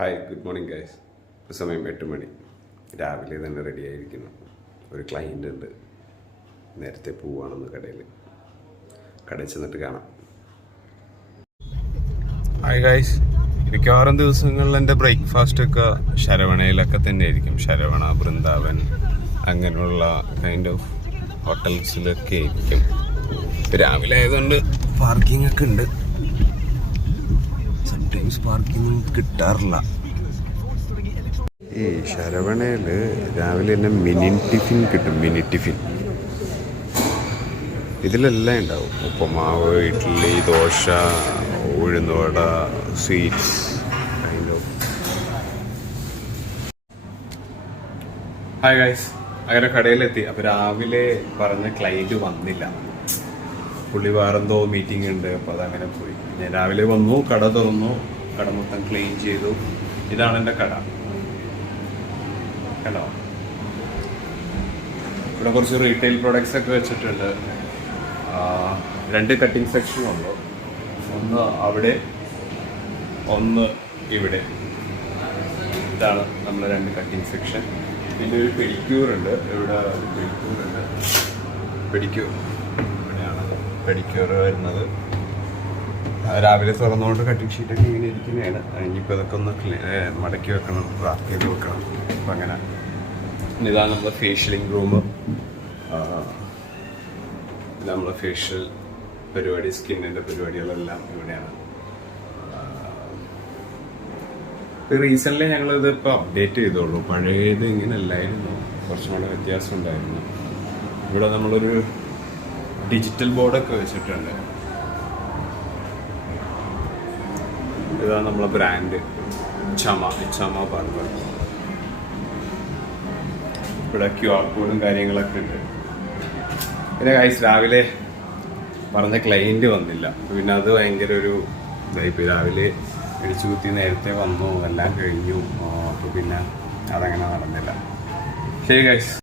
Hi, good morning guys. ഇപ്പോൾ സമയം 8 മണി. രാവിലെ തന്നെ റെഡി ആയിരിക്കുന്നു. ഒരു ക്ലയൻ്റ് ഉണ്ട്, നേരത്തെ പോവുകയാണെന്ന് കടയിൽ ചെന്നിട്ട് കാണാം. ഹായ് ഗൈസ്, മിക്കവാറും ദിവസങ്ങളിൽ എൻ്റെ ബ്രേക്ക്ഫാസ്റ്റ് ഒക്കെ ശരവണയിലൊക്കെ തന്നെ ആയിരിക്കും. ശരവണ, ബൃന്ദാവൻ അങ്ങനെയുള്ള കൈൻഡ് ഓഫ് ഹോട്ടൽസിലൊക്കെ ആയിരിക്കും. രാവിലെ ആയതുകൊണ്ട് പാർക്കിംഗ് ഒക്കെ ഉണ്ട്. സംടൈംസ് പാർക്കിംഗ് കിട്ടാറില്ല. ഈ ശരവണയിൽ രാവിലെ തന്നെ മിനി ടിഫിൻ കിട്ടും. മിനി ടിഫിൻ ഇതിലെല്ലാം ഉണ്ടാവും. ഉപ്പുമാവ്, ഇഡ്ഡലി, ദോശ, ഉഴുന്നുവട, sweets kind of. Hi guys, അങ്ങനെ കടയിലെത്തി. അപ്പോൾ രാവിലെ പറഞ്ഞ ക്ലയൻറ്റ് വന്നില്ല. പുള്ളി വേറെന്തോ മീറ്റിംഗ് ഉണ്ട്, അപ്പോൾ അതങ്ങനെ പോയി. ഞാൻ രാവിലെ വന്നു, കട തുറന്നു, കട മൊത്തം ക്ലീൻ ചെയ്തു. ഇതാണ് എൻ്റെ കട. കണ്ടോ, ഇവിടെ കുറച്ച് റീറ്റെയിൽ പ്രൊഡക്ട്സ് ഒക്കെ വെച്ചിട്ടുണ്ട്. 2 കട്ടിങ് സെക്ഷൻ ഉണ്ട്. ഒന്ന് അവിടെ, ഒന്ന് ഇവിടെ. ഇതാണ് നമ്മൾ 2 കട്ടിങ് സെക്ഷൻ. പിന്നെ ഒരു പെഡിക്യൂർ ഉണ്ട്. ഇവിടെ ഒരു പെഡിക്യൂർ ഉണ്ട്. പെഡിക്യൂർ ഇവിടെയാണ് പെഡിക്യൂർ വരുന്നത്. രാവിലെ തുറന്നുകൊണ്ട് കട്ടിങ് ഷീറ്റൊക്കെ ഇങ്ങനെ ഇരിക്കുന്നതാണ്. ഇനിയിപ്പോൾ ഇതൊക്കെ ഒന്ന് മടക്കി വെക്കണം, റാപ്പ് ചെയ്ത് വെക്കണം. അപ്പം അങ്ങനെ ഇതാണ് നമ്മുടെ ഫേഷ്യലിംഗ് റൂം. നമ്മളെ ഫേഷ്യൽ പരിപാടി, സ്കിന്നിൻ്റെ പരിപാടികളെല്ലാം ഇവിടെയാണ്. റീസെൻ്റ്ലി ഞങ്ങളിത് ഇപ്പോൾ അപ്ഡേറ്റ് ചെയ്തോളൂ. പഴയത് ഇങ്ങനെ അല്ലായിരുന്നു, കുറച്ചും കൂടെ വ്യത്യാസം ഉണ്ടായിരുന്നു. ഇവിടെ നമ്മളൊരു ഡിജിറ്റൽ ബോർഡൊക്കെ വെച്ചിട്ടുണ്ട്. ഇതാണ് നമ്മളെ ബ്രാൻഡ് ചമ ബാർബർ. ഇവിടെ QR കോഡും കാര്യങ്ങളൊക്കെ ഉണ്ട്. പിന്നെ ഗൈസ്, രാവിലെ പറഞ്ഞ ക്ലയൻറ്റ് വന്നില്ല. പിന്നെ അത് ഭയങ്കര ഒരു ഇതായിപ്പോൾ. രാവിലെ ഇടിച്ചു കുത്തി നേരത്തെ വന്നു, എല്ലാം കഴിഞ്ഞു. അപ്പോൾ പിന്നെ അതങ്ങനെ നടന്നില്ല. ശരി ഗൈസ്.